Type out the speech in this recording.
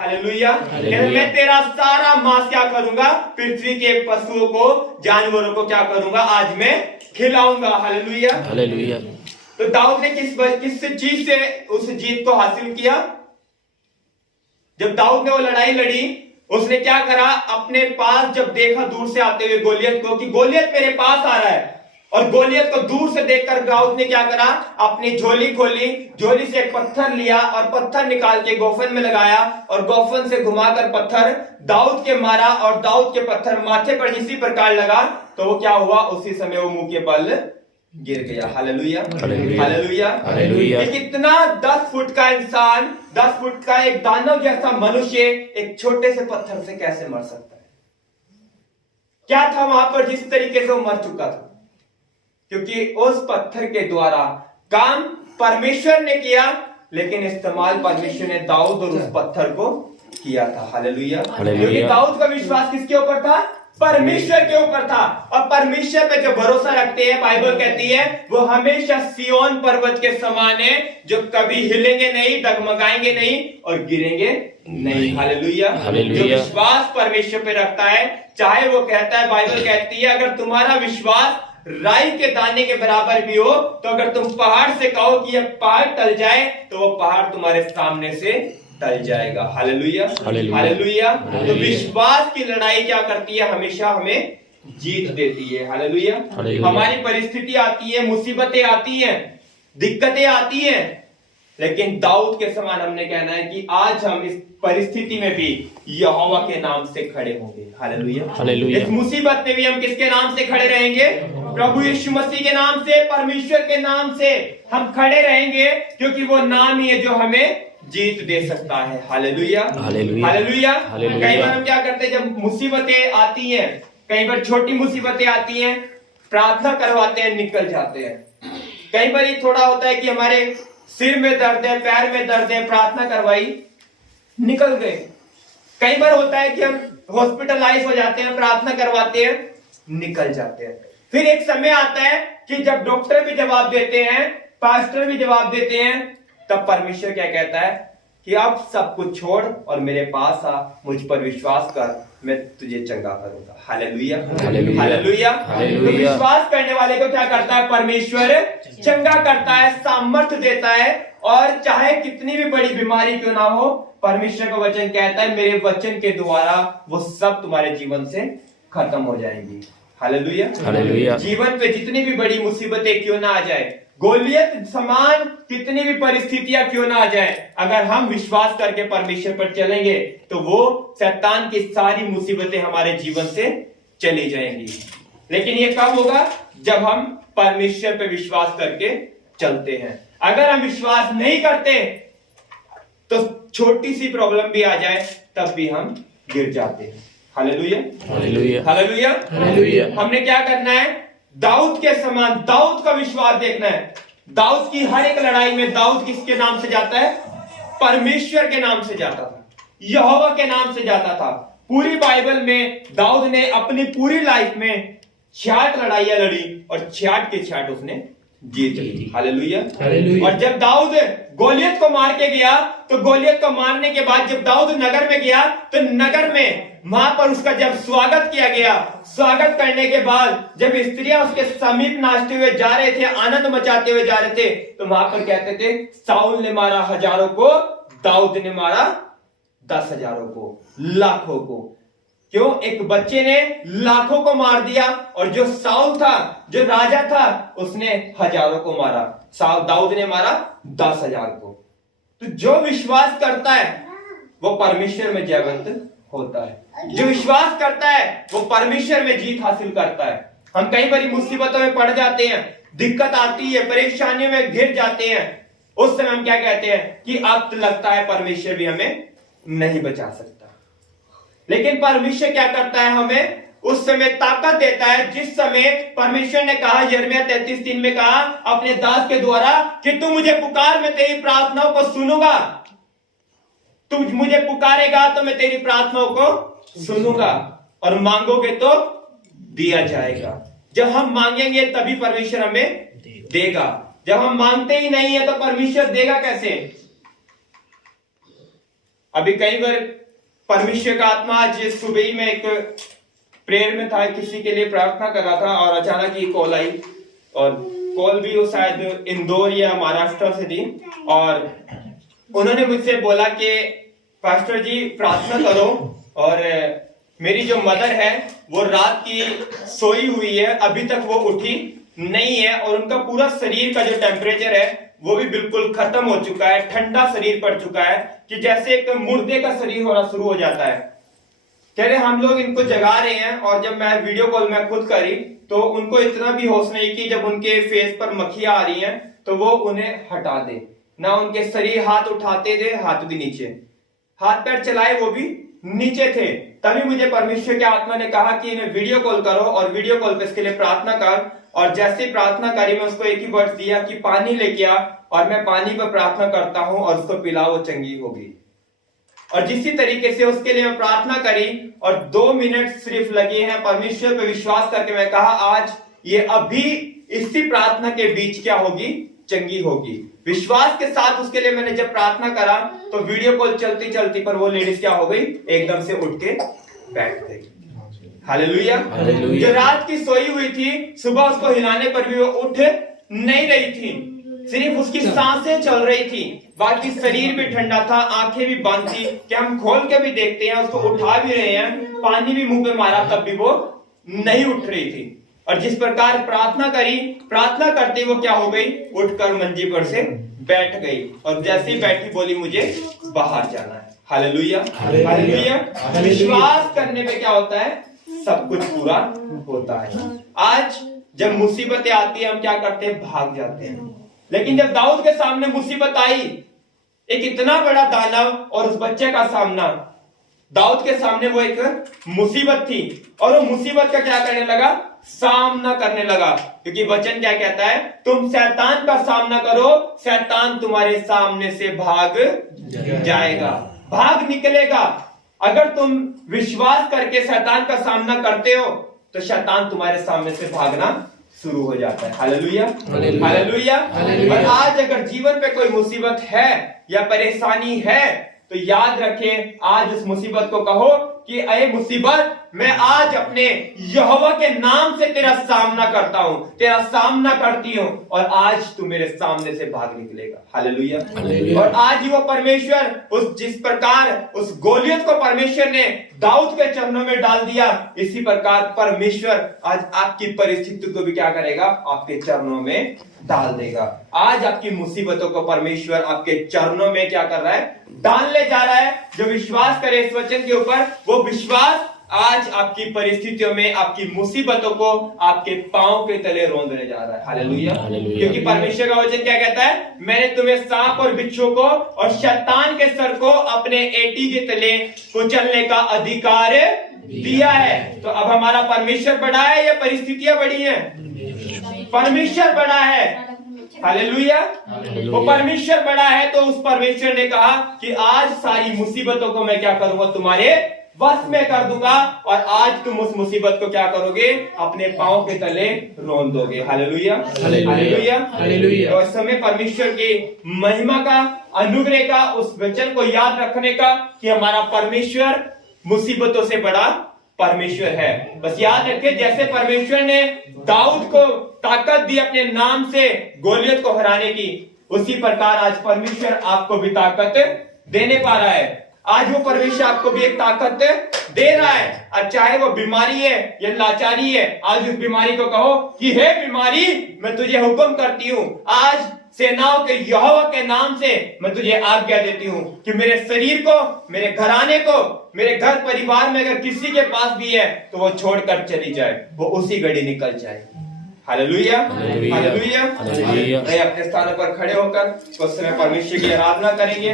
Hallelujah. मैं तेरा सारा मांस क्या करूंगा, पृथ्वी के पशुओं को, जानवरों को क्या करूंगा, आज मैं खिलाऊंगा। Hallelujah hallelujah. तो दाऊद ने किस चीज से उस जीत को हासिल किया? जब दाऊद ने वो लड़ाई लड़ी, उसने क्या करा, अपने पास जब देखा दूर से आते हुए गोलियत को कि गोलियत मेरे पास आ रहा है, और गोलियत को दूर से देखकर दाऊद ने क्या करा, अपनी झोली खोली, झोली से एक पत्थर लिया और पत्थर निकाल के गोफन में लगाया और गोफन से घुमाकर पत्थर दाऊद के मारा, और दाऊद के पत्थर माथे पर इसी प्रकार लगा तो वो क्या हुआ, उसी समय वो मुंह के बल गिर गया। Hallelujah hallelujah hallelujah. कितना 10 फुट का इंसान, 10 फुट का एक दानव जैसा मनुष्य एक छोटे से पत्थर से कैसे मर सकता है? क्या था वहां पर जिस तरीके से वो मर चुका था? क्योंकि उस पत्थर के द्वारा काम परमेश्वर ने किया, लेकिन इस्तेमाल परमेश्वर ने दाऊद और उस पत्थर को किया था। हालेलुया। क्योंकि दाऊद का विश्वास किसके ऊपर था? परमेश्वर के ऊपर था। और परमेश्वर पे जो भरोसा रखते हैं, बाइबल कहती है वो हमेशा सिय्योन पर्वत के समान है, जो कभी हिलेंगे नहीं, डगमगाएंगे नहीं और गिरेंगे नहीं। हालेलुया। जो विश्वास परमेश्वर पे रखता है, चाहे वो कहता है, बाइबल कहती है अगर तुम्हारा विश्वास राई के दाने के बराबर भी हो, तो अगर तुम पहाड़ से कहो कि यह पहाड़ टल जाए, तो वो पहाड़ तुम्हारे सामने से टल जाएगा। Hallelujah hallelujah. तो विश्वास की लड़ाई क्या करती है? हमेशा हमें जीत देती है। हालेलुया। हमारी परिस्थिति आती है, मुसीबतें आती हैं, दिक्कतें आती हैं, लेकिन दाऊद के समान हमने कहना है कि आज हम इस परिस्थिति में भी यहोवा के नाम से खड़े होंगे। Hallelujah hallelujah. इस मुसीबत में भी हम किसके नाम से खड़े रहेंगे? प्रभु यीशु मसीह के नाम से, परमेश्वर के नाम से हम खड़े रहेंगे, क्योंकि वो नाम ही है जो हमें जीत दे सकता है। Hallelujah hallelujah. कई बार हम क्या करते हैं, जब मुसीबतें आती हैं, कई बार छोटी मुसीबतें आती हैं, प्रार्थना करवाते हैं, निकल जाते हैं। कई बार ये थोड़ा होता है कि हमारे सिर में दर्द है, पैर में दर्द है, प्रार्थना करवाई, निकल गए। कई बार होता है कि हम हॉस्पिटलाइज हो जाते हैं, प्रार्थना करवाते हैं, निकल जाते हैं। फिर एक समय आता है कि जब डॉक्टर भी जवाब देते हैं, पास्टर भी जवाब देते हैं, तब परमेश्वर क्या कहता है कि अब सब कुछ छोड़ और मेरे पास आ, मुझ पर विश्वास कर, मैं तुझे चंगा करूंगा। Hallelujah hallelujah. तो विश्वास करने वाले को क्या करता है? परमेश्वर चंगा करता है, सामर्थ्य देता है, और चाहे कितनी भी बड़ी बीमारी क्यों ना हो, परमेश्वर का वचन कहता है मेरे वचन के द्वारा वो सब तुम्हारे जीवन से खत्म हो जाएंगी। Hallelujah hallelujah. जीवन पे जितनी भी बड़ी मुसीबतें क्यों ना आ जाए, गोलियत समान कितनी भी परिस्थितियां क्यों ना आ जाए, अगर हम विश्वास करके परमेश्वर पर चलेंगे तो वो शैतान की सारी मुसीबतें हमारे जीवन से चली जाएंगी। लेकिन ये कब होगा? जब हम परमेश्वर पे विश्वास करके चलते हैं। अगर हम विश्वास नहीं करते तो छोटी सी प्रॉब्लम भी आ जाए तब भी हम गिर जाते हैं। Hallelujah hallelujah hallelujah hallelujah. हमने क्या करना है? दाऊद के समान दाऊद का विश्वास देखना है। दाऊद की हर एक लड़ाई में दाऊद किसके नाम से जाता है? परमेश्वर के नाम से जाता था, यहोवा के नाम से जाता था। पूरी बाइबल में दाऊद ने अपनी पूरी लाइफ में 66 लड़ाइयां लड़ी और 66 के 66 उसने जीत ली। Hallelujah hallelujah. और जब दाऊद गोलियत को मार के गया, तो गोलियत को मारने के बाद जब दाऊद नगर में गया, तो नगर में वहां पर उसका जब स्वागत किया गया, स्वागत करने के बाद जब स्त्रियां उसके समीप नाचते हुए जा रहे थे, आनंद मचाते हुए जा रहे थे, तो वहां पर कहते थे साउल ने मारा हजारों को, दाऊद ने मारा 10,000 को, लाखों को। क्यों? एक बच्चे ने लाखों को मार दिया, और जो साउल था, जो राजा था, उसने हजारों को मारा। दाऊद ने मारा 10,000 को। तो जो विश्वास करता है वो परमेश्वर में जयवंत होता है। जो विश्वास करता है वो परमेश्वर में जीत हासिल करता है। हम कई बार मुसीबतों में पड़ जाते हैं, दिक्कत आती है, परेशानियों में घिर जाते हैं, उस समय हम क्या कहते हैं कि अब तो लगता है परमेश्वर भी हमें नहीं बचा सकता। लेकिन परमेश्वर क्या करता है? हमें उस समय ताकत देता है, जिस समय परमेश्वर ने कहा, यिर्मयाह 33:3 में कहा अपने दास के द्वारा कि तू मुझे पुकार, मैं तेरी प्रार्थनाओं को सुनूंगा। तू मुझे पुकारेगा तो मैं तेरी प्रार्थनाओं को सुनूंगा, और मांगोगे तो दिया जाएगा। जब हम मांगेंगे तभी परमेश्वर हमें देगा। जब हम मांगते ही नहीं है तो परमेश्वर देगा कैसे? अभी कई बार परमेश्वर का आत्मा आज सुबह ही मैं एक प्रेयर में था, किसी के लिए प्रार्थना कर रहा था और अचानक ही कॉल आई, और कॉल भी वो शायद इंदौर या महाराष्ट्र से थी, और उन्होंने मुझसे बोला कि पास्टर जी प्रार्थना करो, और मेरी जो मदर है वो रात की सोई हुई है, अभी तक वो उठी नहीं है, और उनका पूरा शरीर का जो टेम्परेचर है वो भी बिल्कुल खत्म हो चुका है, ठंडा शरीर पड़ चुका है कि जैसे एक मुर्दे का शरीर होना शुरू हो जाता है। कह रहे हम लोग इनको जगा रहे हैं, और जब मैं वीडियो कॉल में खुद करी तो उनको इतना भी होश नहीं कि जब उनके फेस पर मक्खियां आ रही हैं तो वो उन्हें हटा दे, ना उनके शरीर हाथ उठाते थे, हाथ भी नीचे, हाथ पैर चलाए वो भी नीचे थे। तभी मुझे परमेश्वर के आत्मा ने कहा कि इन्हें वीडियो कॉल करो और वीडियो कॉल पे इसके लिए प्रार्थना कर, और जैसे प्रार्थना करी मैं उसको एक ही वर्ड दिया कि पानी लेके आ, और मैं पानी पर प्रार्थना करता हूं और उसको पिलाओ, वो चंगी होगी। और जिसी तरीके से उसके लिए मैं प्रार्थना करी और 2 मिनट सिर्फ लगे हैं, परमेश्वर पे विश्वास करके मैं कहा आज ये अभी इसी प्रार्थना के बीच क्या होगी, चंगी होगी। विश्वास के साथ उसके लिए मैंने जब प्रार्थना करा तो वीडियो कॉल चलती चलती पर वो लेडीज क्या हो गई, एकदम से उठ के बैठ गई। हालेलुया। जो रात की सोई हुई थी, सुबह उसको हिलाने पर भी वो उठ नहीं रही थी, सिर्फ उसकी सांसें चल रही थी, बाकी शरीर भी ठंडा था, आंखें भी बंद थी कि हम खोल के भी देखते हैं, उसको उठा भी रहे हैं, पानी भी मुंह पे मारा तब भी वो नहीं उठ रही थी। और जिस प्रकार प्रार्थना करी, प्रार्थना करते वो क्या हो गई, उठकर मंजी पर से बैठ गई, और जैसे ही बैठी बोली मुझे बाहर जाना है। Hallelujah, hallelujah. विश्वास करने पे क्या होता है, सब कुछ पूरा होता है। आज जब मुसीबतें आती है हम क्या करते हैं, भाग जाते हैं, लेकिन जब दाऊद के सामने मुसीबत आई, एक इतना बड़ा दानव और उस बच्चे का सामना, दाऊद के सामने वो एक मुसीबत थी, और वो मुसीबत का क्या करने लगा, सामना करने लगा, क्योंकि वचन क्या कहता है, तुम शैतान का सामना करो, शैतान तुम्हारे सामने से भाग जाएगा, भाग निकलेगा। अगर तुम विश्वास करके शैतान का सामना करते हो तो शैतान तुम्हारे सामने से भागना शुरू हो जाता है। Hallelujah, hallelujah. और आज अगर जीवन पे कोई मुसीबत है या परेशानी है तो याद रखें, आज उस मुसीबत को कहो कि अरे मुसीबत, मैं आज अपने यहोवा के नाम से तेरा सामना करता हूं, तेरा सामना करती हूं, और आज तू मेरे सामने से भाग निकलेगा। हालेलुया। और आज ही वो परमेश्वर उस जिस प्रकार उस गोलियत को परमेश्वर ने दाऊद के चरणों में डाल दिया, इसी प्रकार परमेश्वर आज आपकी परिस्थिति को भी क्या करेगा, आपके चरणों में डाल देगा। आज आपकी मुसीबतों को परमेश्वर आपके चरणों में क्या कर रहा है, डालने जा रहा है। जो विश्वास करे इस वचन के ऊपर, वो विश्वास आज आपकी परिस्थितियों में, आपकी मुसीबतों को आपके पांव के तले रौंदने जा रहा है। हालेलुया। क्योंकि परमेश्वर का वचन क्या कहता है, मैंने तुम्हें सांप और बिच्छू को और शैतान के सर को अपने एटी के तले कुचलने का अधिकार दिया है। तो अब हमारा परमेश्वर बड़ा है या परिस्थितियां बड़ी हैं? परमेश्वर बड़ा है। हालेलुया। वो परमेश्वर बड़ा है, तो उस परमेश्वर ने कहा कि आज सारी मुसीबतों को मैं क्या करूंगा, तुम्हारे वश में कर दूंगा, और आज तुम उस मुसीबत को क्या करोगे, अपने पांव के तले रौंद दोगे। Hallelujah, hallelujah, hallelujah. तो इस समय परमेश्वर की महिमा का, अनुग्रह का, उस वचन को याद रखने का कि हमारा परमेश्वर मुसीबतों से बड़ा परमेश्वर है। बस याद रखिए, जैसे परमेश्वर ने दाऊद को ताकत दी अपने नाम से गोलियत को हराने की, उसी प्रकार आज परमेश्वर आपको भी ताकत देने पा रहा है। आज वो परमेश्वर आपको भी एक ताकत दे रहा है, और चाहे वो बीमारी है या लाचारी है, आज उस बीमारी को कहो कि हे बीमारी, मैं तुझे हुक्म करती हूँ, आज सेनाओं के यहोवा के नाम से मैं तुझे आज्ञा देती हूँ कि मेरे शरीर को, मेरे घराने को, मेरे घर परिवार में अगर किसी के पास भी है तो वो छोड़कर चली जाए, वो उसी घड़ी निकल जाए। Hallelujah, hallelujah. अपने स्थानों पर खड़े होकर उस समय परमेश्वर की आराधना करेंगे।